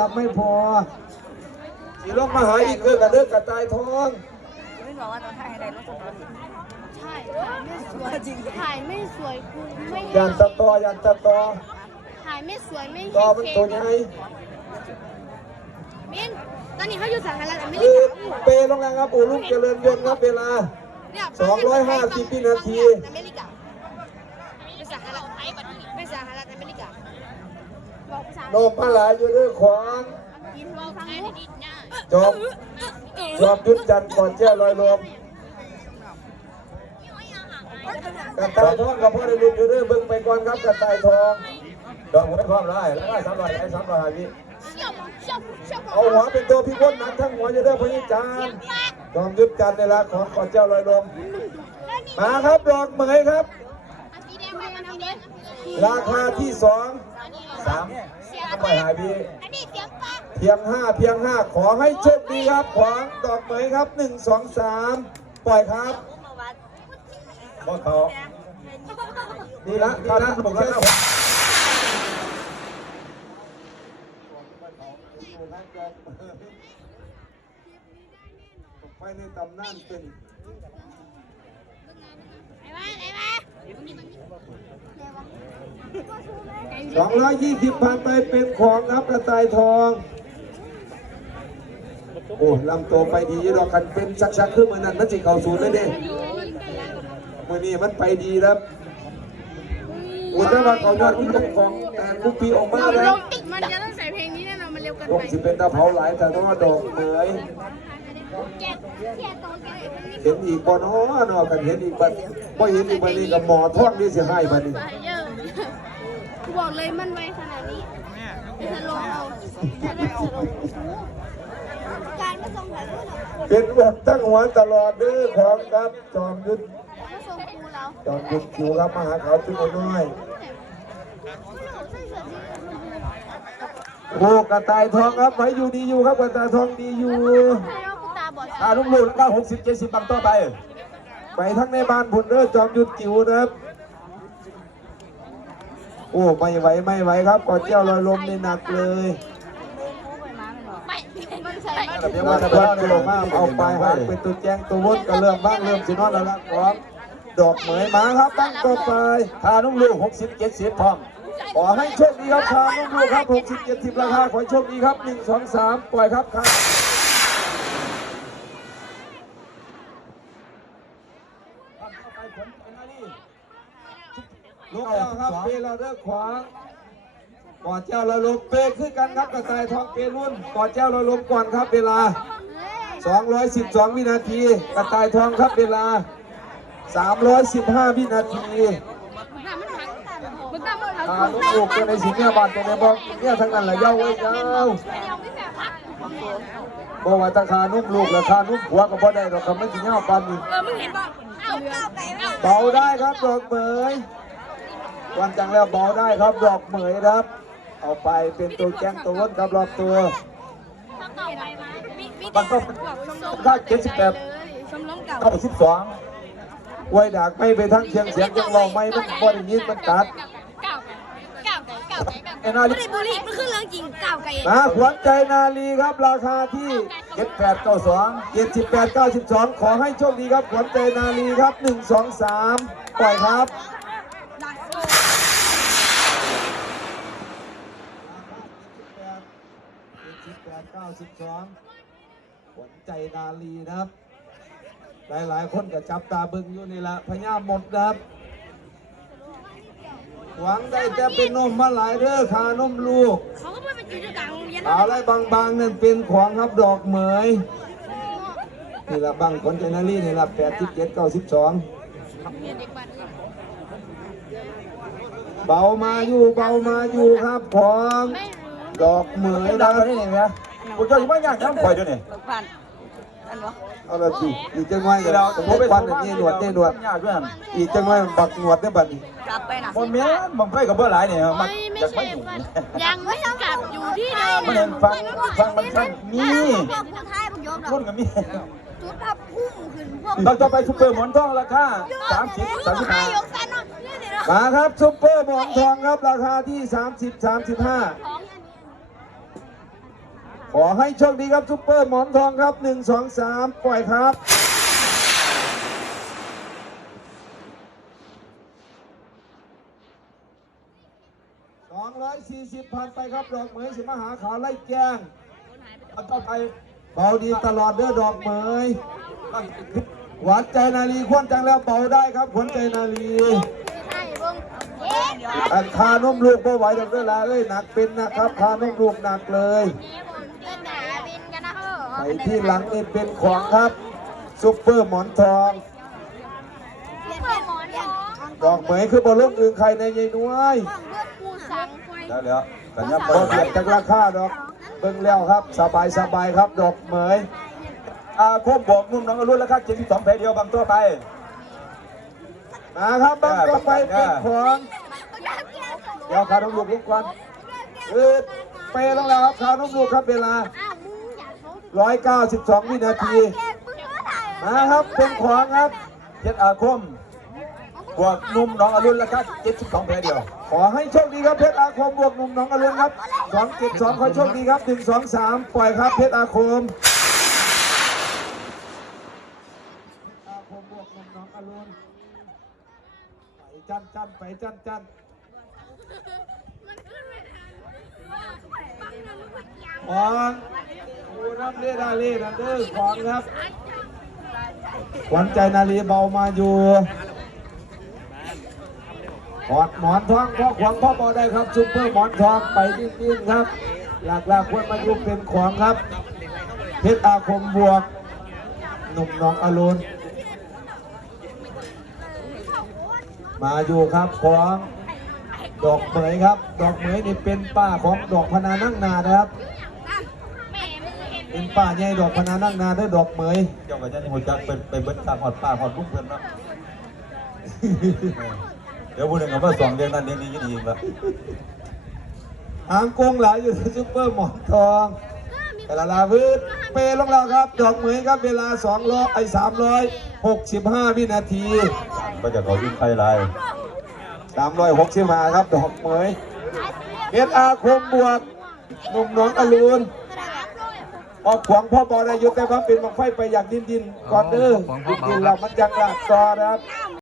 รับไม่พอสีลงมาหาอีกคือกระเดือกกระต่ายทองไม่บอกว่าตอนถ่ายให้ได้รถสตอรี่ใช่ถ่ายไม่สวยถ่ายไม่สวยกูไม่ยันสตอยันสตอถ่ายไม่สวยไม่ต่อให้มันเค้ตัวกใหญ่มินตอนนี้เขาอยู่สหรัฐอเมริคือกาเปลงแล้วครับอูลูกเจริญยนต์ครับเวลาเนี่ย250วินาที อเมริกาไม่สหรัฐไม่สหรัฐอเมริกา บอกภาษาโนมพระหลายอยู่ด้วยขวางอินบอกฟังลูกจบจอบยุดจันทร์ก่อนแจ้ลอยลมกระต่ายทองกับพ่อได้ลุกอยู่ด้วยเบิ่งไปก่อนครับกระต่ายทอง ดอกหัวพร้อมแล้วแล้วก็สามร้อยไอ้สามร้อยห้าวิเชี่ยวเชี่ยวเชี่ยวเอาหัวเป็นตัวพี่พ้นหนักทั้งหัวอยู่ด้วยพญิจารย์จอมยุดจันทร์ในละของก่อนเจ้าลอยลมมาครับดอกเหมยครับสีแดงไปมันสีแดงราคาที่สองสาม ร้อยห้าวิอันนี้เสียงปากเพียงห้าเพียงห้าขอให้โชคดีครับขวางดอกเหมยครับหนึ่งสองสามปล่อยครับบ่ต่อนี่ละคณะบอกแล้วไปในตำนานเป็นไหนวะไหนวะ สองร้อยยี่สิบพันไปเป็นของครับกระต่ายทอง โอ้ลำตัวไปดีอยู่ดอกคันเป็นชักๆขึ้นมือนั้นมันสิเข่าศูนย์เลยเด้มือนี้มันไปดีครับอุตส่าห์ว่าเขายอดที่ต้องของแต่ลูกปีออกมาแล้วมันจะต้องใส่เพลงนี้แน่นอนมันเร็วเกินลงไปสิเป็นตะเผาหลายแต่ต้องดอกเหมยแกะแกะตัวแกะเห็นอีกบ่เนาะเนาะกันเห็นอีกบัดบ่เห็นอีกบัดนี้กับหมอท่องนี่สิให้บัดนี้ไปเยอะ กูบอกเลยมันไวขนาดนี้จะลงเอาจะได้สลงการไม่ทรงแบบนู้นหรอกเป็นแบบตั้งหัวตลอดเด้อของครับจอมยุทธไม่ทรงกูแล้วจอมยุทธคิวครับมาหาเขาจุดน้อยโอ้กระต่ายทองครับไว้อยู่ดีอยู่ครับกระต่ายทองดีอยู่ตาบอดอาลุงลูกแล้วก็หกสิบเจ็ดสิบบังต่อไป ไปทั้งในบ้านผุนเด้อจอมยุทธจิ๋วนะครับ โอ้ไม่ไหวไม่ไหวครับก่อนเจ้าลอยลมในหนักเลยม่มันใส่มันเดี๋ยวมาตะพัดโลมาเอาไปหางเป็นตัวแจงตัววนก็เริ่มบ้างเริ่มสินอนแล้วละพร้อมดอกเหมยมาครับตั้งต่อไปทานุ่งลูกหกสิบเจ็ดสิบพร้อมขอให้โชคดีครับทานุ่งลูกครับหกสิบเจ็ดสิบราคาขอให้โชคดีครับหนึ่งสองสามปล่อยครับครับ ลูกแล้วครับเปเราเลิกขวางก่อนเจ้าเราลมเปขึ้นกันครับกระต่ายทองเปรุ่นก่อนเจ้าเราลมก่อนครับเวลา 212 วินาที กระต่ายทองครับเวลา 315 วินาทีมันตามันทาลูกลูกตัวในสิงเนี่ยบาดตัวในบอกเนี่ยทั้งนั้นแหละเย้าไว้เย้าบอกว่าตาคานุ่มลูกและคานุ่มผัวก็บ่ได้หรอกครับไม่สิเย้าปานนี่เบาได้ครับดอกเหมย วันจังแล้วเบาได้ครับดอกเหมยครับ เอาไปเป็นตัวแจ้งตัววนครับรอบตัวบางก็ได้เจ็ดสิบแปดชมล้มเก่าเก้าสิบสองไว้ดากไม่ไปทั้งเชียงเสียงยังเบาไม่มันบ่ได้ยินมันตัดเก่าเก่าเก่าไอ้นาลีไม่ได้บุหรี่มันคือเรื่องจริงเก่าไก่นะขวัญใจนาลีครับราคาที่เจ็ดแปดเก้าสองเจ็ดสิบแปดเก้าสิบสองขอให้โชคดีครับขวัญใจนาลีครับหนึ่งสองสามปล่อยครับ ขวัญใจนาลีนะครับ หลายๆ คนก็จับตาเบิ่งอยู่นี่ละพญาหมดนะครับ หวังได้แต่เป็นนมมาหลายเด้อขานมลูกเขาก็ไม่เป็นจุดกลางโรงเรียนเอาอะไรบางๆนั่นเป็นของครับดอกเหมยนี่ละบางคนใจนาลีนี่ละแปดสิบเจ็ดเก้าสิบสองเบามาอยู่เบามาอยู่ครับของดอกเหมยนะดังนี่เนี่ย คุณเจ้าอยู่บ้านยากน้ำปล่อยด้วยนี่รถผ่านอันวะเอาละสิอีกจังไว้กันสมมติควันอย่างนี้หนวดนี่หนวดอีกจังไว้บักหนวดได้บัดนี้กลับไปนะบนเมียบังไฟกับเบอร์หลายเนี่ยมันไม่ไม่อยากไปใช่อยู่มันยังไม่กลับอยู่ที่เดิมมันเห็นฟังฟังมันฟังมีต้นกับมีจุดพับพุ่งขึ้นพวกเราจะไปซุปเปอร์หมอนทองราคาสามสิบสามสิบห้ามาครับซุปเปอร์หมอนทองครับราคาที่30 35 ขอให้โชคดีครับซุปเปอร์หมอนทองครับหนึ่งสองสามปล่อยครับสองร้อยสี่สิบพันไปครับดอกเหมยสิมาหาขาวไล่แจ้งเอาต่อไปเบาดีตลอดเด้อดอกเหมยหวานใจนาลีควนจังแล้วเบาได้ครับขวัญใจนาลีใช่เบิ้งเอ๊ะอันคานมลูกก็ไหวดอกเวลาเอ้ยหนักเป็นนะครับคานมลูกหนักเลย ที่หลังนี่เป็นของครับซุปเปอร์หมอนทองเรียนเรียนหมอนทองดอกเหมยคือบอลลูนอื่นใครในยายน้อยห้องเลือดกูสังไฟแล้วแล้วกันยับพอเปลี่ยนจากราคาดอกเบิ่งแล้วครับสบายสบายครับ ดอกเหมยอาคมบอกนุ่มน้องอรุ่นราคา72แผลเดียวบางตัวไปมาครับบังก็ไปเป็นของเดี๋ยวขาน้องลูกลุกก่อนอืดเปลงแล้วครับขาน้องลูกครับเวลา 192 วินาทีแกมึงก็ถ่ายมาครับเป็นของครับเพชรอาคมบวกนุ่มน้องอรุ่นราคา72แผลเดียว ขอให้โชคดีครับเพชรอาคมบวกหนุ่มน้องอรุณครับ272ขอโชคดีครับ1 2 3 ปล่อยครับเพชรอาคมอาคมบวกหนุ่มน้องอรุณไปจันจันไปจันจันมันขึ้นไม่ทันฟังนะมึงก็ยังของ ดูน้ำเล่ดาเล่นะเด้อของครับขวัญใจนาลีเบามาอยู่หอดหมอนทองพ่อขวางพ่อบอได้ครับซุปเปอร์หมอนทองไปนิ่งๆครับ หลักๆควรมาอยู่เป็นของครับ เพชรอาคมบวกหนุ่มน้องอรุณมาอยู่ครับของดอกเหมยครับ ดอกเหมยนี่เป็นป้าของดอกพนานั่งนานะครับ เป็นป้าใหญ่ดอกพนานั่งนาด้วยดอกเหมยเจ้าก็จะหัวจักเป็นไปเบิ้ลตามหอดป้าหอดลูกเพื่นเนาะเดี๋ยวพูดถึงคำว่าสองเดือนนั้นเดือนนี้ยังดีละหางกงหลายอยู่ที่ซุปเปอร์หมอนทองแต่ละลาพืชเปลงแล้วครับ ดอกเหมยครับเวลา2ร้อยไอ้365วินาที ก็จะขอวิ่งไฟลาย365ครับ ดอกเหมยเพชรอาคมบวกหนุ่มน้องอรุณ ออกขวางพ่อบอได้ยุแต่ว่าเป็นบังไฟไปอย่างดินดินๆก่อนเด้อดินดินเรามันยังหลักต่อนะครับอ้าว